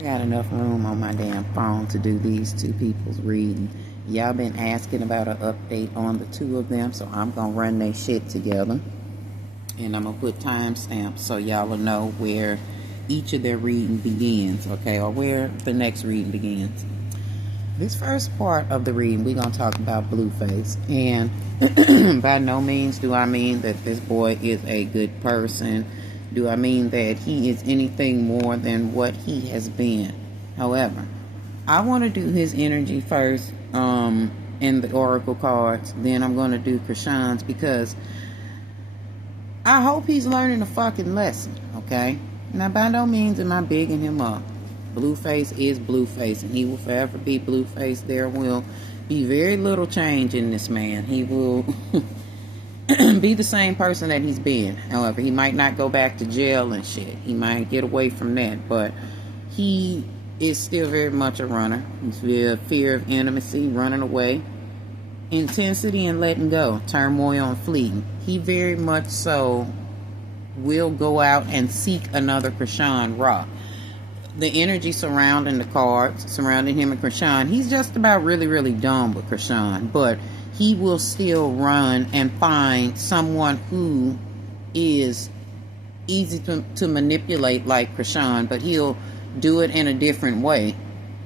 I got enough room on my damn phone to do these two people's reading. Y'all been asking about an update on the two of them, so I'm gonna run their shit together. And I'm gonna put timestamps so y'all will know where each of their reading begins, okay, or where the next reading begins. This first part of the reading, we're gonna talk about Blueface. And by no means do I mean that this boy is a good person. Do I mean that he is anything more than what he has been? However, I want to do his energy first in the oracle cards. Then I'm going to do Chrisean's, because I hope he's learning a fucking lesson, okay? Now, by no means am I bigging him up. Blueface is Blueface, and he will forever be Blueface. There will be very little change in this man. He will be the same person that he's been. However, he might not go back to jail and shit. He might get away from that, but he is still very much a runner. He's fear of intimacy, running away, intensity and letting go, turmoil and fleeting. He very much so will go out and seek another Chrisean Ra. The energy surrounding the cards, surrounding him and Chrisean, he's just about really done with Chrisean, but he will still run and find someone who is easy to manipulate like Chrisean, but he'll do it in a different way.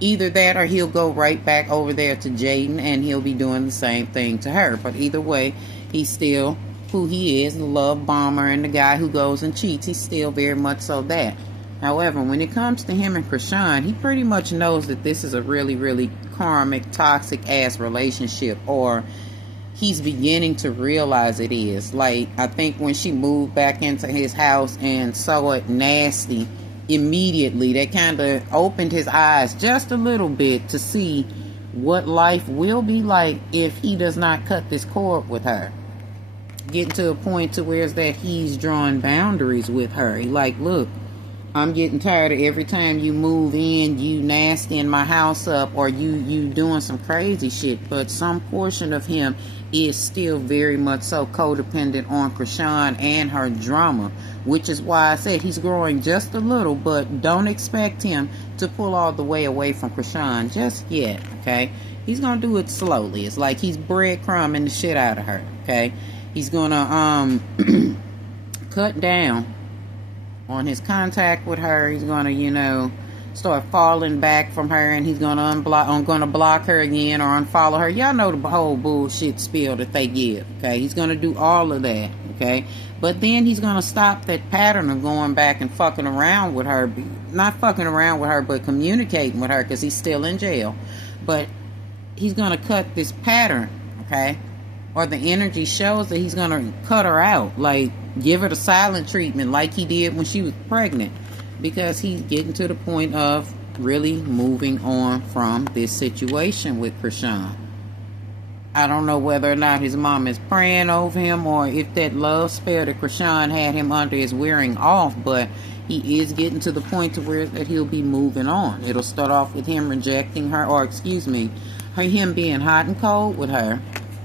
Either that, or he'll go right back over there to Jaden and he'll be doing the same thing to her. But either way, he's still who he is, the love bomber and the guy who goes and cheats. He's still very much so that. However, when it comes to him and Chrisean, he pretty much knows that this is a really karmic, toxic ass relationship, or he's beginning to realize it is. Like, I think when she moved back into his house and saw it nasty, immediately that kind of opened his eyes just a little bit to see what life will be like if he does not cut this cord with her. Getting to a point to where it's that he's drawing boundaries with her. He like, look, I'm getting tired of every time you move in, you nasty in my house up, or you doing some crazy shit. But some portion of him is still very much so codependent on Chrisean and her drama, which is why I said he's growing just a little, but don't expect him to pull all the way away from Chrisean just yet, okay? He's gonna do it slowly. It's like he's breadcrumbing the shit out of her, okay? He's gonna cut down on his contact with her. He's gonna, start falling back from her, and he's gonna block her again or unfollow her. Y'all know the whole bullshit spiel that they give, okay? He's gonna do all of that, okay? But then he's gonna stop that pattern of going back and fucking around with her. Not fucking around with her, but communicating with her, because he's still in jail. But he's gonna cut this pattern, okay? Or the energy shows that he's gonna cut her out, like give her the silent treatment like he did when she was pregnant, because he's getting to the point of really moving on from this situation with Chrisean. I don't know whether or not his mom is praying over him, or if that love spell that Chrisean had him under is wearing off, but he is getting to the point to where that he'll be moving on. It'll start off with him rejecting her, or him being hot and cold with her,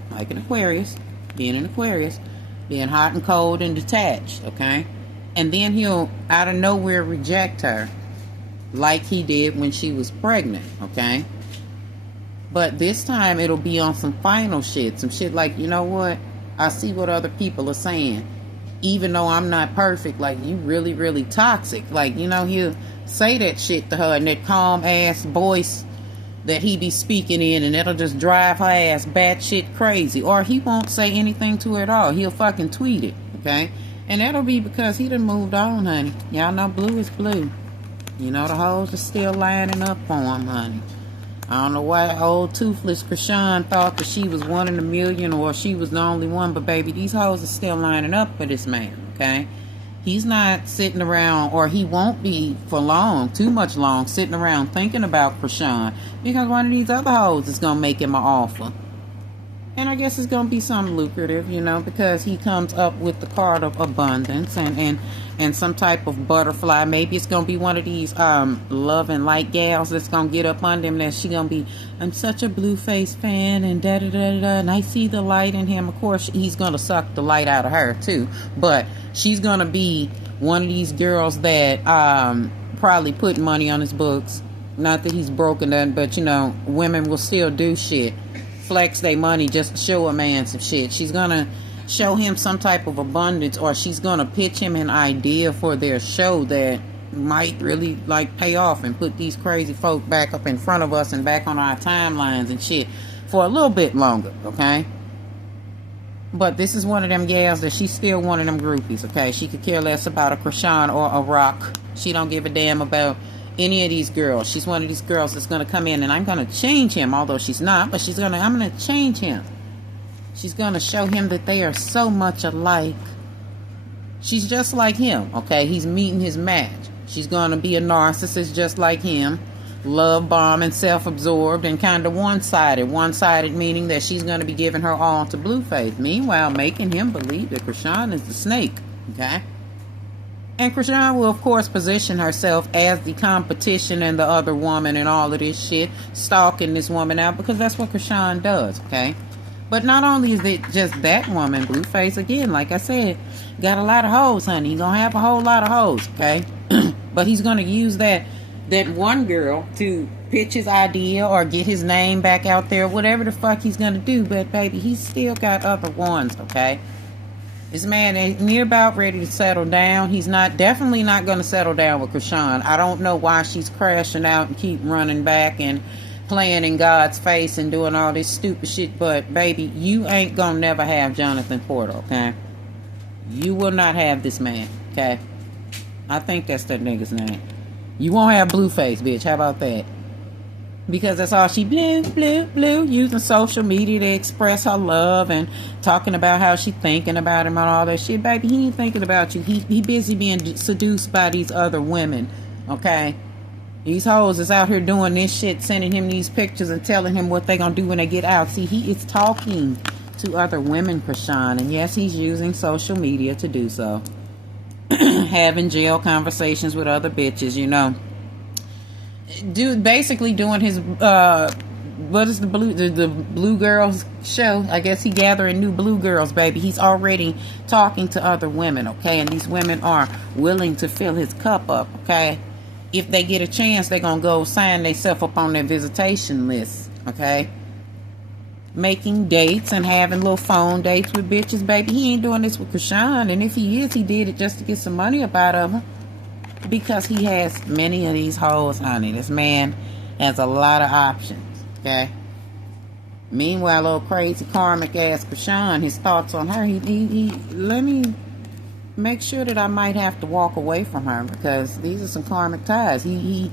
like an Aquarius, being hot and cold and detached, okay? And then he'll, out of nowhere, reject her, like he did when she was pregnant, okay? But this time, it'll be on some final shit. Some shit like, you know what? I see what other people are saying. Even though I'm not perfect, like, you really toxic. Like, he'll say that shit to her in that calm-ass voice that he be speaking in, and it'll just drive her ass batshit crazy. Or he won't say anything to her at all. He'll fucking tweet it, okay? And that'll be because he done moved on, honey. Y'all know blue is blue. The hoes are still lining up for him, honey. I don't know why old toothless Chrisean thought that she was one in a million, or she was the only one, but baby, these hoes are still lining up for this man, okay? He's not sitting around, or he won't be for too much long, sitting around thinking about Chrisean, because one of these other hoes is going to make him an offer. And I guess it's going to be something lucrative, because he comes up with the card of abundance and some type of butterfly. Maybe it's going to be one of these love and light gals that's going to get up under him, that she going to be, I'm such a Blueface fan, and da-da-da-da-da, and I see the light in him. Of course, he's going to suck the light out of her, too. But she's going to be one of these girls that probably put money on his books. Not that he's broken that, but women will still do shit, flex their money just to show a man some shit. She's gonna show him some type of abundance, or she's gonna pitch him an idea for their show that might really pay off and put these crazy folk back up in front of us and back on our timelines and shit for a little bit longer, okay? But this is one of them gals that she's still one of them groupies, okay? She could care less about a Chrisean or a Rock. She don't give a damn about any of these girls. She's one of these girls that's gonna come in and I'm gonna change him, although she's not, but I'm gonna change him. She's gonna show him that they are so much alike. She's just like him, okay? He's meeting his match. She's gonna be a narcissist just like him, love bomb and self-absorbed and kind of one-sided. One-sided meaning that she's gonna be giving her all to Blueface, meanwhile making him believe that Chrisean is the snake, okay? And Chrisean will, of course, position herself as the competition and the other woman and all of this shit, stalking this woman out, because that's what Chrisean does, okay? But not only is it just that woman, Blueface, again, like I said, got a lot of hoes, honey. He's gonna have a whole lot of hoes, okay? But he's gonna use that one girl to pitch his idea or get his name back out there, whatever the fuck he's gonna do. But, baby, he's still got other ones, okay? This man ain't near about ready to settle down. He's definitely not going to settle down with Chrisean. I don't know why she's crashing out and keep running back and playing in God's face and doing all this stupid shit. But, baby, you ain't going to never have Jonathan Porter, okay? You will not have this man, okay? I think that's that nigga's name. You won't have Blueface, bitch. How about that? Because that's all she blue, using social media to express her love and talking about how she thinking about him and all that shit. Baby, he ain't thinking about you. He busy being seduced by these other women, okay? These hoes is out here doing this shit, sending him these pictures and telling him what they gonna do when they get out. See, he is talking to other women, Chrisean, and yes, he's using social media to do so. Having jail conversations with other bitches, basically doing his what is the blue girls show? I guess he gathering new blue girls, baby. He's already talking to other women, okay? And these women are willing to fill his cup up, okay? If they get a chance, they're gonna go sign themselves up on their visitation list, okay? Making dates and having little phone dates with bitches, baby. He ain't doing this with Chrisean, and if he is, he did it just to get some money up out of him. Because he has many of these hoes, honey. This man has a lot of options, okay? Meanwhile, little crazy karmic ass Chrisean, his thoughts on her, he let me make sure that I might have to walk away from her, because these are some karmic ties. He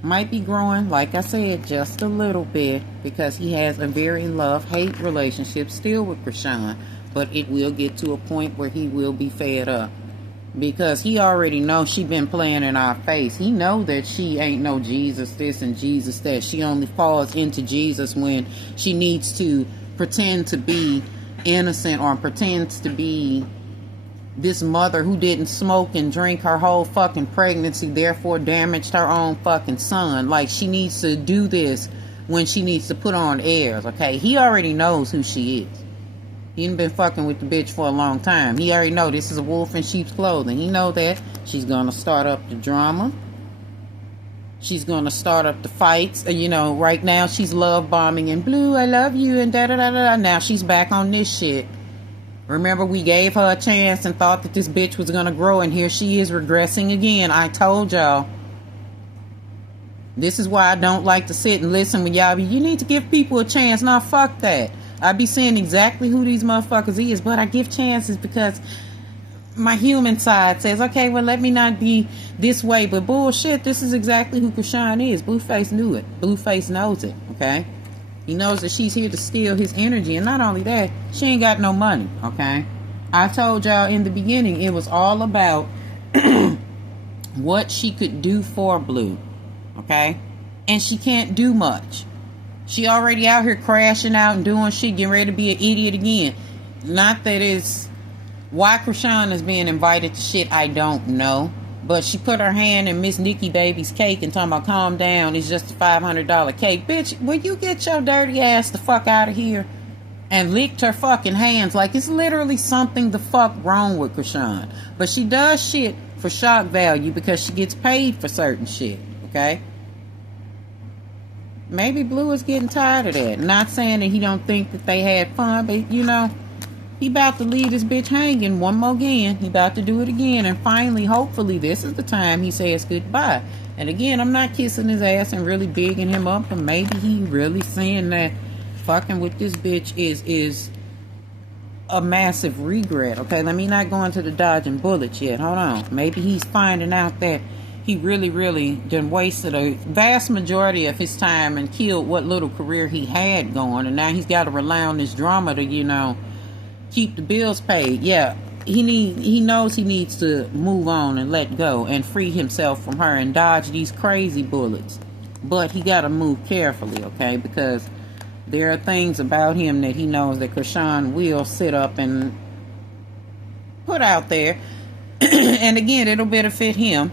might be growing, like I said, just a little bit, because he has a very love-hate relationship still with Chrisean, but it will get to a point where he will be fed up. Because he already knows she been playing in our face. He know that she ain't no Jesus this and Jesus that. She only falls into Jesus when she needs to pretend to be innocent or pretends to be this mother who didn't smoke and drink her whole fucking pregnancy, therefore damaged her own fucking son. Like, she needs to do this when she needs to put on airs, okay? He already knows who she is. He ain't been fucking with the bitch for a long time. He already know this is a wolf in sheep's clothing. He know that she's gonna start up the drama. She's gonna start up the fights. Right now she's love bombing and Blue, I love you and da da da da. Now she's back on this shit. Remember, we gave her a chance and thought that this bitch was gonna grow, and here she is regressing again. I told y'all. This is why I don't like to sit and listen when y'all be, you need to give people a chance. Nah, fuck that. I be seeing exactly who these motherfuckers is, but I give chances because my human side says, okay, well, let me not be this way, but bullshit, this is exactly who Chrisean is. Blueface knew it. Blueface knows it, okay? He knows that she's here to steal his energy, and not only that, she ain't got no money, okay? I told y'all in the beginning, it was all about what she could do for Blue, okay? And she can't do much. She already out here crashing out and doing shit, getting ready to be an idiot again. Not that it's why Chrisean is being invited to shit, I don't know. But she put her hand in Miss Nikki Baby's cake and talking about calm down, it's just a $500 cake. Bitch, will you get your dirty ass the fuck out of here? And licked her fucking hands like it's literally something the fuck wrong with Chrisean. But she does shit for shock value because she gets paid for certain shit, okay? Maybe Blue is getting tired of that. Not saying that he don't think that they had fun, but you know, he about to leave this bitch hanging one more again. He about to do it again, and finally, hopefully, this is the time he says goodbye. And again, I'm not kissing his ass and really bigging him up, but maybe he really saying that fucking with this bitch is a massive regret. Okay, let me not go into the dodging bullets yet. Hold on. Maybe he's finding out that he really done wasted a vast majority of his time and killed what little career he had going, and now he's got to rely on this drama to, you know, keep the bills paid. Yeah, he knows he needs to move on and let go and free himself from her and dodge these crazy bullets. But he got to move carefully, okay? Because there are things about him that he knows that Chrisean will sit up and put out there. And again, it'll benefit him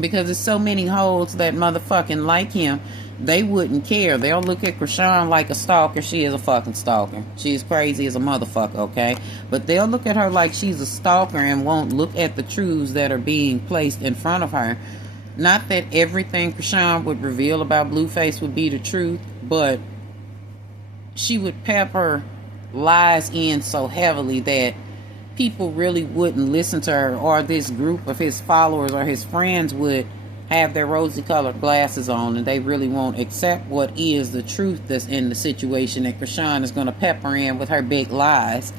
because there's so many hoes that motherfucking like him. They wouldn't care. They'll look at Chrisean like a stalker. She is a fucking stalker. She's crazy as a motherfucker, okay? But they'll look at her like she's a stalker and won't look at the truths that are being placed in front of her. Not that everything Chrisean would reveal about Blueface would be the truth, but she would pepper lies in so heavily that people really wouldn't listen to her, or this group of his followers or his friends would have their rosy colored glasses on, and they really won't accept what is the truth that's in the situation that Chrisean is going to pepper in with her big lies.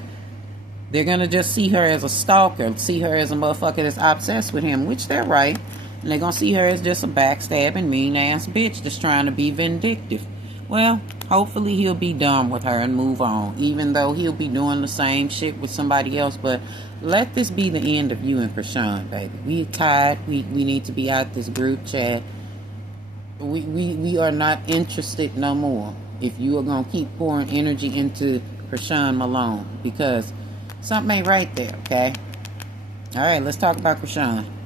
They're going to just see her as a stalker, see her as a motherfucker that's obsessed with him, which they're right. And they're going to see her as just a backstabbing, mean-ass bitch that's trying to be vindictive. Well, hopefully he'll be done with her and move on, even though he'll be doing the same shit with somebody else. But let this be the end of you and Chrisean, baby. We tired. We need to be out this group chat. We are not interested no more if you are going to keep pouring energy into Chrisean Malone, because something ain't right there, okay? All right, let's talk about Chrisean.